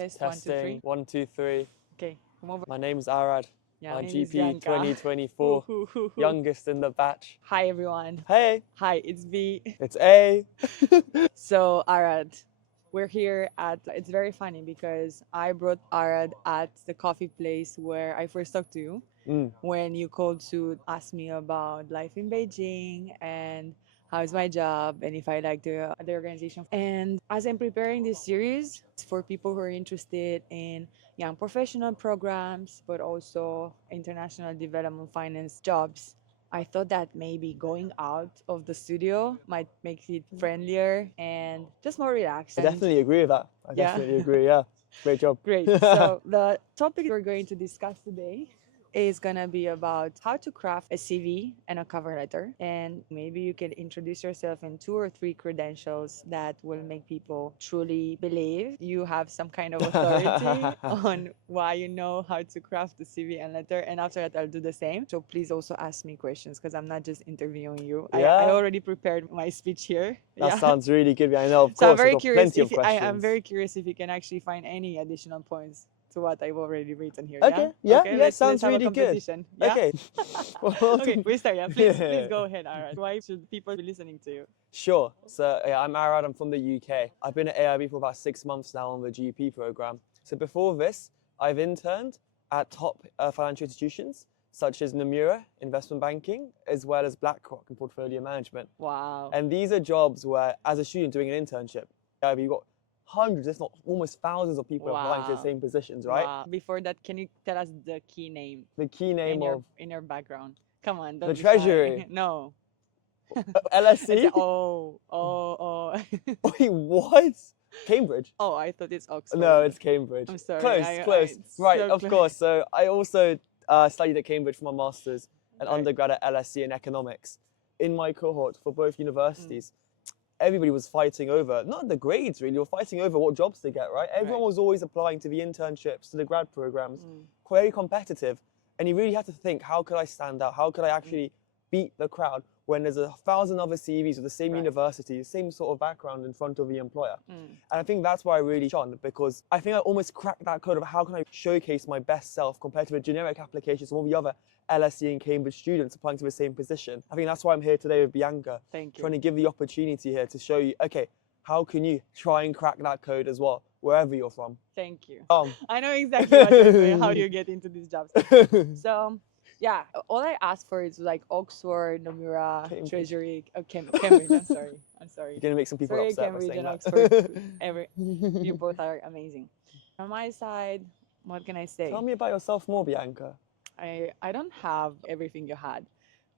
Test 1, 2, 3. Testing, 1, 2, 3. Okay, come over. My name's Arad. Yeah, I'm my name is GP Bianca. 2024, youngest in the batch. Hi, everyone. Hey, Hi, it's B. it's A. So, Arad, we're here at, it's very funny because I brought Arad at the coffee place where I first talked to you when you called to ask me about life in Beijing and how's my job and if I like the organization. And as I'm preparing this series, it's for people who are interested in young professional programs, but also international development finance jobs. I thought that maybe going out of the studio might make it friendlier and just more relaxed. I definitely agree with that. I Yeah. definitely agree, yeah. Great job. Great. So the topic we're going to discuss today is going to be about how to craft a CV and a cover letter. And maybe you can introduce yourself in 2 or 3 credentials that will make people truly believe you have some kind of authority on why you know how to craft the CV and letter. And after that, I'll do the same. So please also ask me questions because I'm not just interviewing you. Yeah. I already prepared my speech here. That sounds really good. I know, of So I'm course, very I've got curious. plenty of questions. I'm very curious if you can actually find any additional points to what I've already written here. Okay, yeah, sounds let's have really a good. competition. Yeah? Okay. Okay, we start. Yeah, please Yeah. go ahead, Arad. Why should people be listening to you? Sure. So yeah, I'm Arad, I'm from the UK. I've been at AIB for about 6 months now on the GP program. So before this, I've interned at top financial institutions such as Nomura, investment banking, as well as BlackRock in portfolio management. Wow. And these are jobs where, as a student doing an internship, you've got hundreds, if not almost thousands of people applying to the same positions, right? Wow. Before that, can you tell us the key name The key name of in your background? Come on, don't the be shy. Treasury. No. LSE? Oh. Wait, what? Cambridge? Oh, I thought it's Oxford. No, it's Cambridge. I'm sorry. Close. Right, so of close. course. So I also studied at Cambridge for my master's and Right. undergrad at LSE in economics. In my cohort for both universities, everybody was fighting over, not the grades really, they were fighting over what jobs to get, right? Everyone was always applying to the internships, to the grad programs, very competitive. And you really have to think, how could I stand out? How could I actually beat the crowd when there's 1,000 other CVs with the same university, the same sort of background in front of the employer? And I think that's why I really shone, because I think I almost cracked that code of how can I showcase my best self compared to the generic applications of all the other LSE and Cambridge students applying to the same position. I think that's why I'm here today with Bianca. Thank you. Trying to give the opportunity here to show you, okay, how can you try and crack that code as well, wherever you're from. Thank you. I know exactly what you're doing, how you get into these jobs. So, yeah, all I asked for is like Oxford, Nomura, Cambridge. Treasury, Cambridge. I'm sorry. You're going to make some people Sorry, upset Cambridge by saying and that. Oxford. You both are amazing. On my side, what can I say? Tell me about yourself more, Bianca. I don't have everything you had,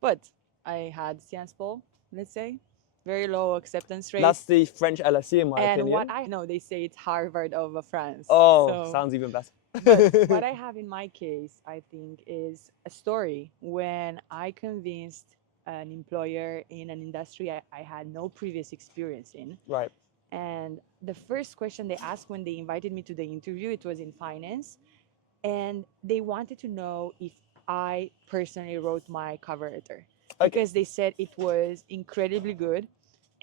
but I had Sciences Po, let's say. Very low acceptance rate. That's the French LSE in my and opinion. what I know, they say it's Harvard of France. Oh, So- sounds even better. But what I have in my case, I think, is a story when I convinced an employer in an industry I had no previous experience in. Right. And the first question they asked when they invited me to the interview, it was in finance. And they wanted to know if I personally wrote my cover letter. Okay. Because they said it was incredibly good,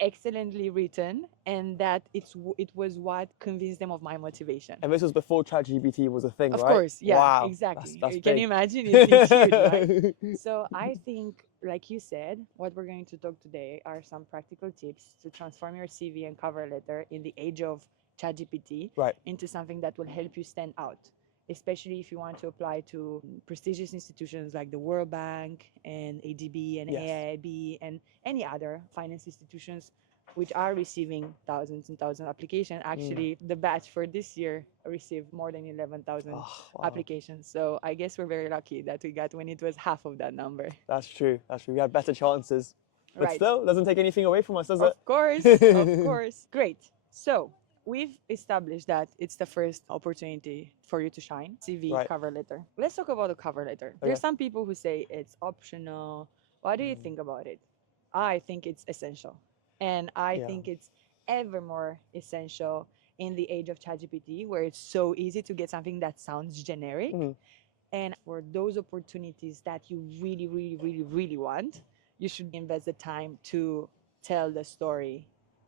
excellently written, and that it was what convinced them of my motivation. And this was before ChatGPT was a thing, Of right? course, yeah, Wow. exactly. That's Can big. you imagine? It's huge, right? So I think, like you said, what we're going to talk today are some practical tips to transform your CV and cover letter in the age of ChatGPT Right. into something that will help you stand out, especially if you want to apply to prestigious institutions like the World Bank and ADB and Yes. AIB and any other finance institutions which are receiving thousands and thousands of applications. Actually, the batch for this year received more than 11,000 Oh, wow. applications. So I guess we're very lucky that we got when it was half of that number. That's true. We had better chances. But Right. still, doesn't take anything away from us, does it? Of course. Great. So we've established that it's the first opportunity for you to shine. CV, Right. cover letter. Let's talk about the cover letter. Okay. There's some people who say it's optional. What do you think about it? I think it's essential. And I think it's ever more essential in the age of ChatGPT, where it's so easy to get something that sounds generic. And for those opportunities that you really want, you should invest the time to tell the story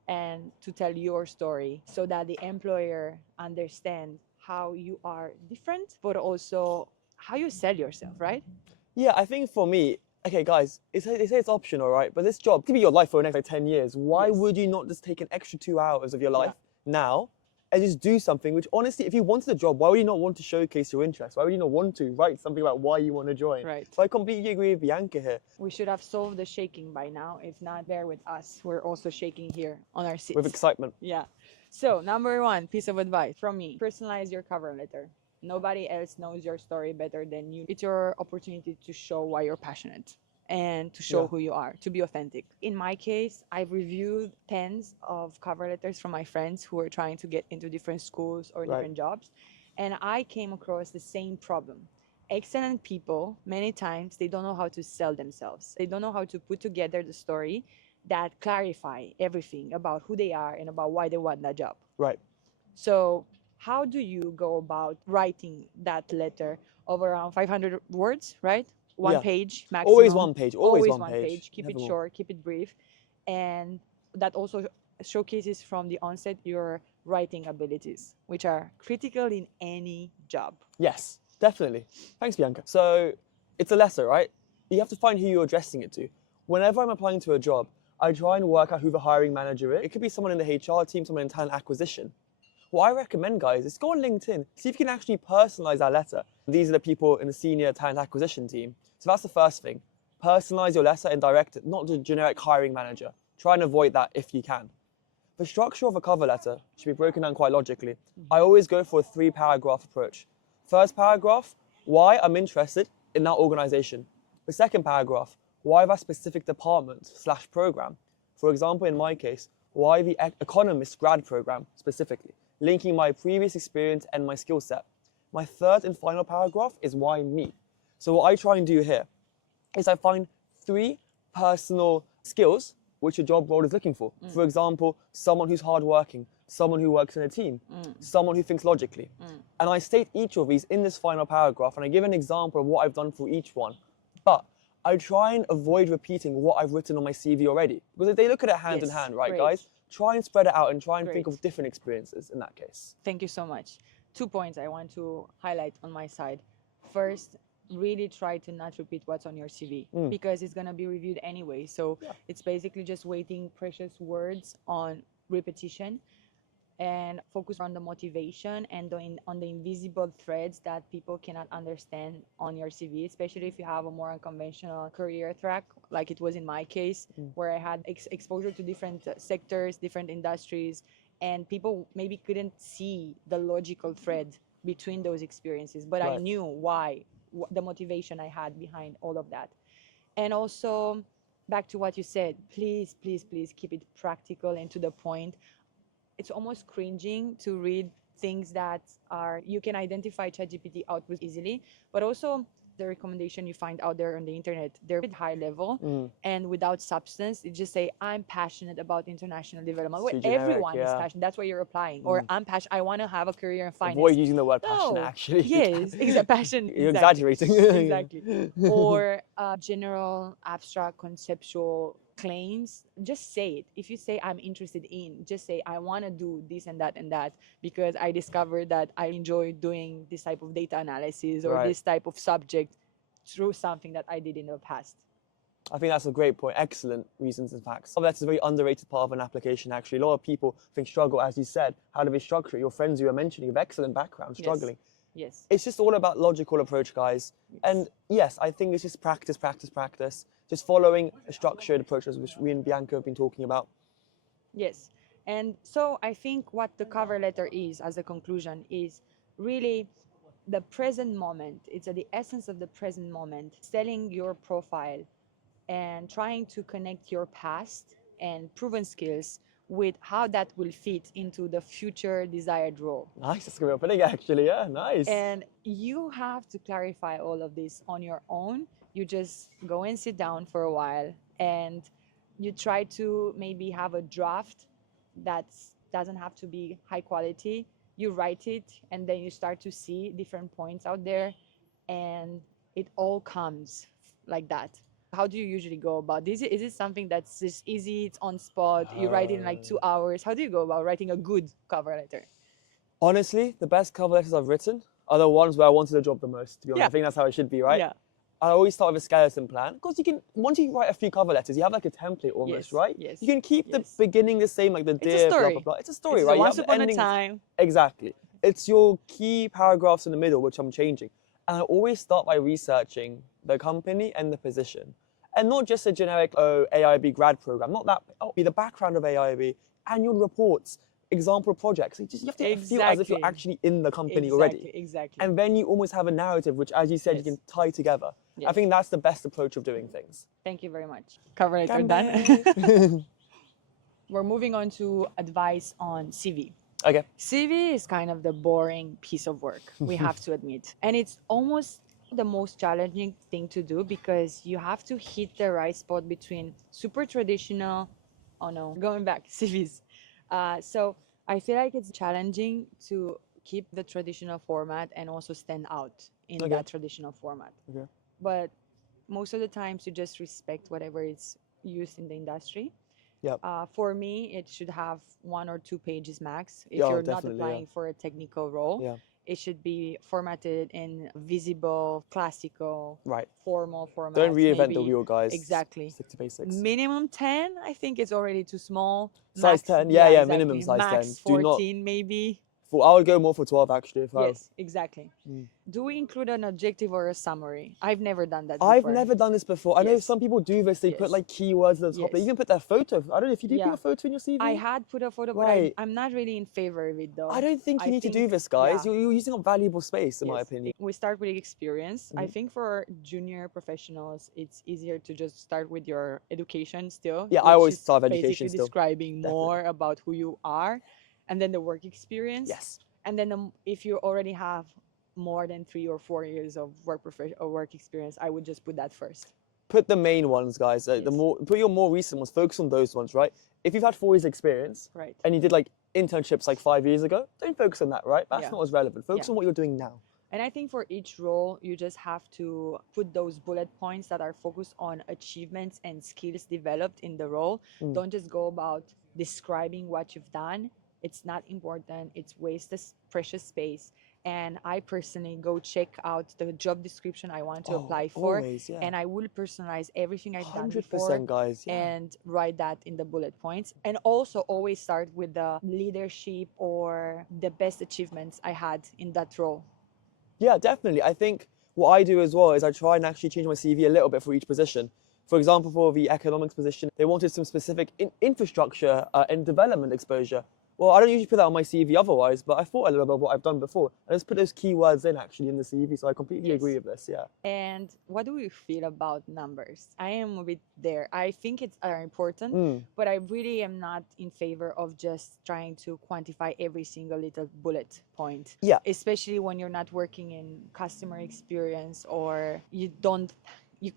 and to tell your story so that the employer understands how you are different, but also how you sell yourself, right? Yeah, I think for me, okay, guys, they say it's optional, right? But this job could be your life for the next like 10 years. Why Yes. would you not just take an extra 2 hours of your life Yeah. now and just do something which, honestly, if you wanted a job, why would you not want to showcase your interest? Why would you not want to write something about why you want to join? Right. So I completely agree with Bianca here. We should have solved the shaking by now. If not, bear with us. We're also shaking here on our seats. With excitement. Yeah. So, number one piece of advice from me, personalize your cover letter. Nobody else knows your story better than you. It's your opportunity to show why you're passionate and to show Yeah. who you are, to be authentic. In my case, I've reviewed tens of cover letters from my friends who are trying to get into different schools or Right. different jobs, and I came across the same problem. Excellent people, many times, they don't know how to sell themselves. They don't know how to put together the story that clarify everything about who they are and about why they want that job. Right. So how do you go about writing that letter of around 500 words, right? One Yeah. page maximum. Always one page. Always one one page. page. Keep Never it more. short, keep it brief. And that also showcases from the onset your writing abilities, which are critical in any job. Yes, definitely. Thanks, Bianca. So it's a letter, right? You have to find who you're addressing it to. Whenever I'm applying to a job, I try and work out who the hiring manager is. It could be someone in the HR team, someone in talent acquisition. What I recommend, guys, is go on LinkedIn, see if you can actually personalize that letter. These are the people in the senior talent acquisition team. So that's the first thing. Personalize your letter and direct it, not to generic hiring manager. Try and avoid that if you can. The structure of a cover letter should be broken down quite logically. I always go for a 3-paragraph approach. First paragraph, why I'm interested in that organization. The second paragraph, why that specific department / program. For example, in my case, why the economist grad program specifically, linking my previous experience and my skill set. My third and final paragraph is why me. So what I try and do here is I find 3 personal skills which a job role is looking for. For example, someone who's hardworking, someone who works in a team, someone who thinks logically. And I state each of these in this final paragraph, and I give an example of what I've done for each one. But I try and avoid repeating what I've written on my CV already. Because if they look at it hand in Yes, hand, right, great. guys? Try and spread it out and try and think Great. of different experiences in that case. Thank you so much. 2 points I want to highlight on my side. First, really try to not repeat what's on your CV because it's going to be reviewed anyway. So it's basically just waiting precious words on repetition and focus on the motivation and on the invisible threads that people cannot understand on your CV, especially if you have a more unconventional career track, like it was in my case, where I had exposure to different sectors, different industries, and people maybe couldn't see the logical thread between those experiences, but I Right. knew why, the motivation I had behind all of that. And also, back to what you said, please, please, please keep it practical and to the point. It's almost cringing to read things that are, you can identify ChatGPT outputs easily, but also the recommendation you find out there on the internet, they're at high level and without substance. It just say, I'm passionate about international development. Too Well, generic, everyone is yeah. passionate. That's why you're applying. Or I'm passionate. I want to have a career in finance. Avoid using the word No. passionate, actually. Yes, passion. You're exactly. exaggerating. Exactly. Or general, abstract, conceptual claims. Just say it. If you say I'm interested in, just say I want to do this and that because I discovered that I enjoy doing this type of data analysis or Right. this type of subject through something that I did in the past. I think that's a great point. Excellent reasons and facts. That's a very underrated part of an application, actually. A lot of people struggle, as you said. How do they structure it? Your friends you were mentioning have excellent background, struggling. Yes. It's just all about logical approach, guys. And yes, I think it's just practice, practice, practice. Just following a structured approach, as which we and Bianca have been talking about. Yes. And so I think what the cover letter is, as a conclusion, is really the present moment. It's at the essence of the present moment, selling your profile and trying to connect your past and proven skills with how that will fit into the future desired role. Nice, that's a good putting it, actually. Yeah, nice. And you have to clarify all of this on your own. You just go and sit down for a while and you try to maybe have a draft that doesn't have to be high quality. You write it and then you start to see different points out there and it all comes like that. How do you usually go about this? Is it something that's just easy, it's on spot, you write it in like 2 hours? How do you go about writing a good cover letter? Honestly, the best cover letters I've written are the ones where I wanted a job the most, to be honest. Yeah. I think that's how it should be, right? Yeah. I always start with a skeleton plan because you can, once you write a few cover letters, you have like a template almost, Yes, right? yes, You can keep the yes. beginning the same, like the It's a dear, blah, blah, story. blah. It's a story, It's right? You once have the upon a endings. time. Exactly. It's your key paragraphs in the middle, which I'm changing. And I always start by researching the company and the position. And not just a generic, oh, AIB grad program, not that, oh, be the background of AIB, annual reports, example projects. You have to feel as if you're Exactly. actually in the company already. Exactly. And then you almost have a narrative, which, as you said, you Yes. can tie together. I Yes. think that's the best approach of doing things. Thank you very much. Cover letter done. Gambe. We're moving on to advice on CV. Okay. CV is kind of the boring piece of work, we have to admit. And it's almost the most challenging thing to do because you have to hit the right spot between super traditional, oh no, going back, CVs. So I feel like it's challenging to keep the traditional format and also stand out in Okay. that traditional format. Okay. But most of the times you just respect whatever is used in the industry. Yep. For me, it should have 1 or 2 pages max. If Yeah, you're not definitely, yeah. applying for a technical role, Yeah. it should be formatted in visible, classical, Right. formal formats. Don't reinvent the maybe. wheel, guys. Exactly. Stick to basics. Minimum 10, I think it's already too small. Size 10, yeah, exactly. Minimum size Max 10. Do not. 14, maybe. I would go more for 12 actually. If Yes, exactly. Mm. Do we include an objective or a summary? I've never done that I've before. never done this before. I know Yes. some people do this. They Yes. put like keywords at the top. They Yes. even put their photo. I don't know if you did Yeah. put a photo in your CV. I had put a photo, but Right. I'm not really in favor of it though. I don't think you need to do think- this, guys. yeah. You're using up valuable space, in my Yes. opinion. We start with experience. I Mhm. think for junior professionals, it's easier to just start with your education still. Yeah, I which always is start with education basically still. describing Definitely. more about who you are, and then the work experience. Yes. And then if you already have more than 3 or 4 years of work experience, I would just put that first. Put the main ones, guys. The Yes. more, put your more recent ones. Focus on those ones, right? If you've had 4 years experience, Right. and you did like internships like 5 years ago, don't focus on that, right? That's Yeah. not as relevant. Focus Yeah. on what you're doing now. And I think for each role, you just have to put those bullet points that are focused on achievements and skills developed in the role. Don't just go about describing what you've done. It's not important. It's wastes precious space. And I personally go check out the job description I want to apply for. Always, yeah. And I will personalize everything I've done 100%, before guys. Yeah. and write that in the bullet points. And also always start with the leadership or the best achievements I had in that role. Yeah, definitely. I think what I do as well is I try and actually change my CV a little bit for each position. For example, for the economics position, they wanted some specific infrastructure and development exposure. Well, I don't usually put that on my CV otherwise, but I thought a little bit about what I've done before. I just put those keywords in actually in the CV, so I completely Yes. agree with this, yeah. And what do we feel about numbers? I am a bit there. I think it's are important, but I really am not in favor of just trying to quantify every single little bullet point. Yeah. Especially when you're not working in customer experience or you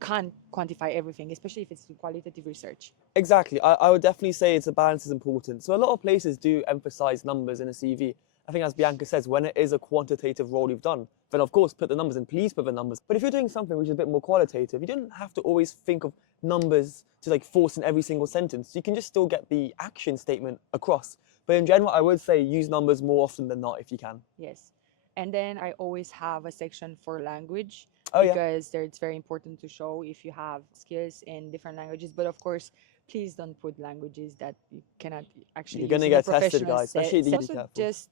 can't quantify everything, especially if it's qualitative research. Exactly. I would definitely say it's a balance is important. So a lot of places do emphasize numbers in a CV. I think as Bianca says, when it is a quantitative role you've done, then of course put the numbers in, please put the numbers. But if you're doing something which is a bit more qualitative, you don't have to always think of numbers to like force in every single sentence. You can just still get the action statement across. But in general, I would say use numbers more often than not if you can. Yes. And then I always have a section for language Oh, because there it's very important to show if you have skills in different languages. But of course, please don't put languages that you cannot actually You're use gonna in a get tested, professional guys, especially setting. be Also, careful. just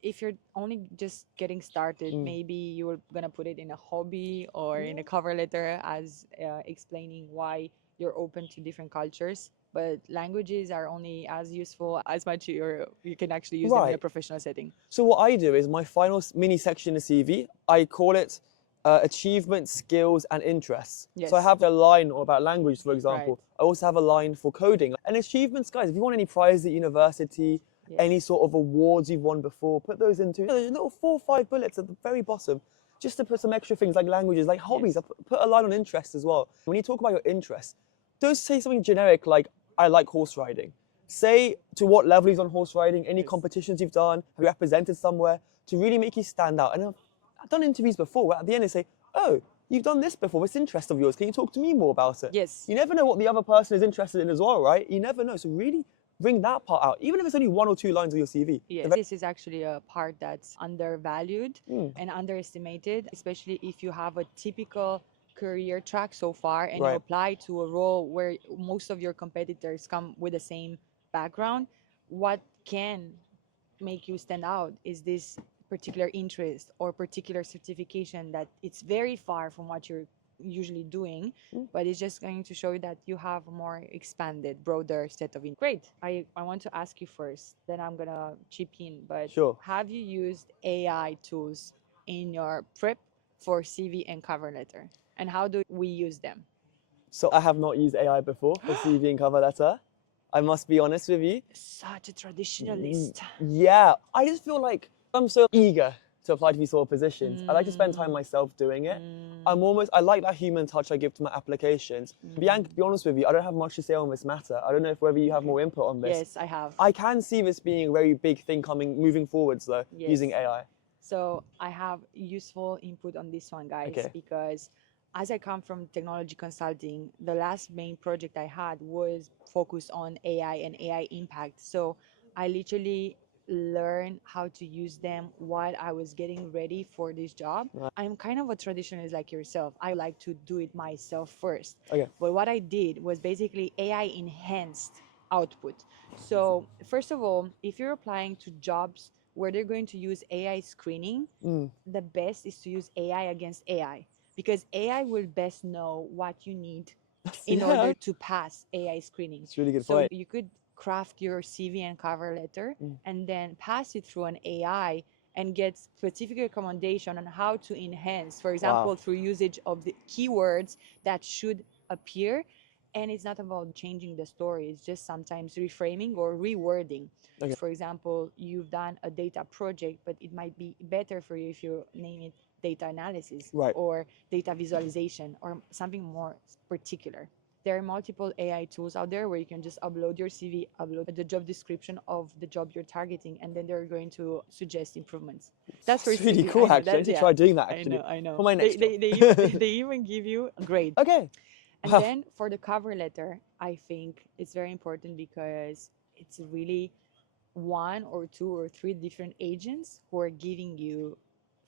if you're only just getting started, maybe you're gonna put it in a hobby or in a cover letter as explaining why you're open to different cultures. But languages are only as useful as much you can actually use them in a Right. professional setting. So what I do is my final mini section in the CV, I call it achievements, skills, and interests. Yes. So I have a line about language, for example. I also have a line for coding. And achievements, guys, if you want any prizes at university, Yes. any sort of awards you've won before, put those into there's little 4 or 5 bullets at the very bottom, just to put some extra things like languages, like hobbies. Yes. I put a line on interests as well. When you talk about your interests, don't say something generic like, I like horse riding. Say to what level you've done horse riding, any Yes. competitions you've done, have you represented somewhere, to really make you stand out. And I've done interviews before where at the end they say, oh, you've done this before, this interest of yours, can you talk to me more about it? Yes. You never know what the other person is interested in as well, right? You never know. So really bring that part out, even if it's only 1 or 2 lines of your CV. Yes, this is actually a part that's undervalued and underestimated, especially if you have a typical career track so far and you apply to a role where most of your competitors come with the same background. What can make you stand out is this particular interest or particular certification that it's very far from what you're usually doing, but it's just going to show you that you have a more expanded, broader set of Great. I want to ask you first, then I'm gonna chip in, but Sure. have you used AI tools in your prep for CV and cover letter? And how do we use them? So I have not used AI before for CV and cover letter. I must be honest with you. Such a traditionalist. Yeah, I just feel like I'm so eager to apply to these sort of positions. I like to spend time myself doing it. I like that human touch I give to my applications. Bianca, to be honest with you, I don't have much to say on this matter. I don't know whether you have more input on this. Yes, I have. I can see this being a very big thing moving forwards though, using AI. So I have useful input on this one, guys, because as I come from technology consulting, the last main project I had was focused on AI and AI impact. So I literally learned how to use them while I was getting ready for this job. I'm kind of a traditionalist like yourself. I like to do it myself first. But what I did was basically AI enhanced output. So first of all, if you're applying to jobs where they're going to use AI screening, the best is to use AI against AI, because AI will best know what you need in order to pass AI screening. It's really good So point. you could craft your CV and cover letter and then pass it through an AI and get specific recommendation on how to enhance, for example, through usage of the keywords that should appear. And it's not about changing the story, it's just sometimes reframing or rewording. For example, you've done a data project, but it might be better for you if you name it data analysis or data visualization or something more particular. There are multiple AI tools out there where you can just upload your CV, upload the job description of the job you're targeting, and then they're going to suggest improvements. That's really cool, actually. I need to try doing that, actually. I know. For my next job. They even give you a grade. Okay. And then for the cover letter, I think it's very important because it's really 1 or 2 or 3 different agents who are giving you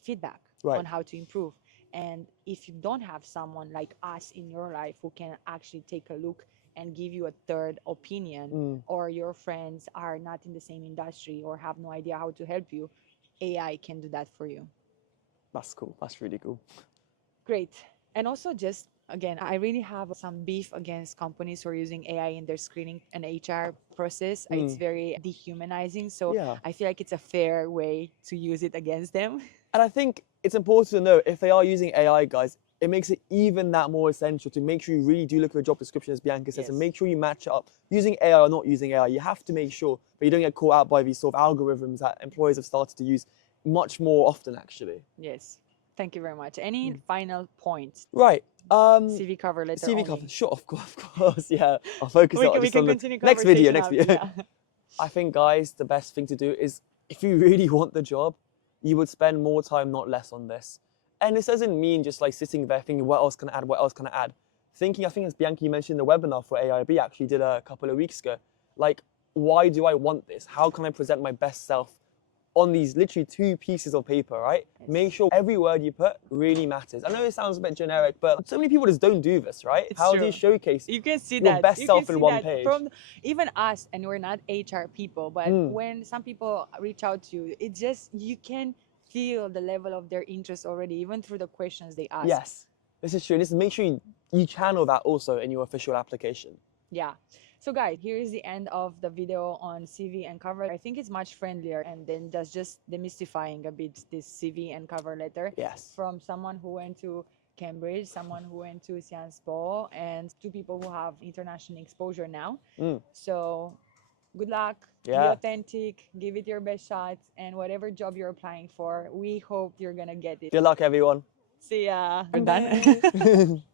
feedback on how to improve. And if you don't have someone like us in your life who can actually take a look and give you a third opinion, or your friends are not in the same industry or have no idea how to help you, AI can do that for you. That's cool. That's really cool. Great. And also just, again, I really have some beef against companies who are using AI in their screening and HR process. It's very dehumanizing. So I feel like it's a fair way to use it against them. And I think it's important to know if they are using AI, guys, it makes it even that more essential to make sure you really do look at the job description, as Bianca says, and make sure you match it up. Using AI or not using AI, you have to make sure that you don't get caught out by these sort of algorithms that employers have started to use much more often, actually. Yes. Thank you very much. Any final points? Right. CV cover letter CV only. cover, sure, of course, yeah. I'll focus on the next video. I think, guys, the best thing to do is, if you really want the job, you would spend more time, not less, on this. And this doesn't mean just like sitting there thinking, what else can I add, what else can I add? Thinking, I think as Bianca mentioned in the webinar for AIB actually did a couple of weeks ago, like, why do I want this? How can I present my best self on these literally 2 pieces of paper, right? Make sure every word you put really matters. I know it sounds a bit generic, but so many people just don't do this, right? How do you showcase you can see your best self in one page? From even us, and we're not HR people, but when some people reach out to you, it just, you can feel the level of their interest already, even through the questions they ask. Yes, this is true. Make sure you channel that also in your official application. Yeah. So guys, here is the end of the video on CV and cover. I think it's much friendlier, and then that's just demystifying a bit this CV and cover letter. Yes. From someone who went to Cambridge, someone who went to Sciences Po, and 2 people who have international exposure now. So good luck, be authentic, give it your best shot, and whatever job you're applying for, we hope you're gonna get it. Good luck, everyone. See ya. We're done.